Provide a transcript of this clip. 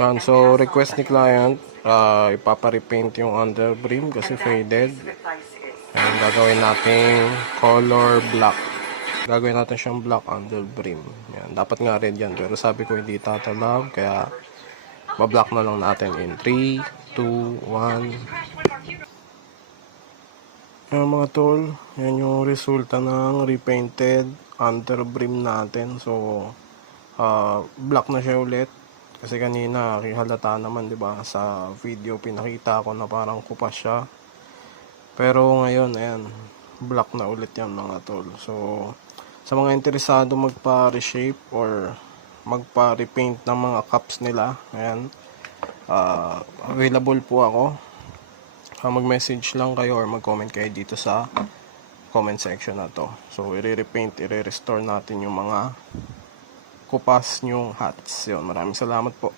Yan, so request ni client, ipapa-repaint yung underbrim kasi faded. And gagawin natin color black. Gagawin natin siyang black underbrim. Yan, dapat nga red yan, pero sabi ko hindi tatalab, kaya ba-black na lang natin in 3, 2, 1. Yan mga tol, yan yung resulta ng repainted underbrim natin. So, black na siya ulit. Kasi kanina, halata naman, di ba, sa video pinakita ko na parang kupas siya. Pero ngayon, ayan, black na ulit yan mga tol. So, sa mga interesado magpa-reshape or magpa-repaint ng mga cups nila, ayan, available po ako. Mag-message lang kayo or mag-comment kayo dito sa comment section na to. So, i-repaint, i-restore natin yung mga kupas nyong hats. Yun, maraming salamat po.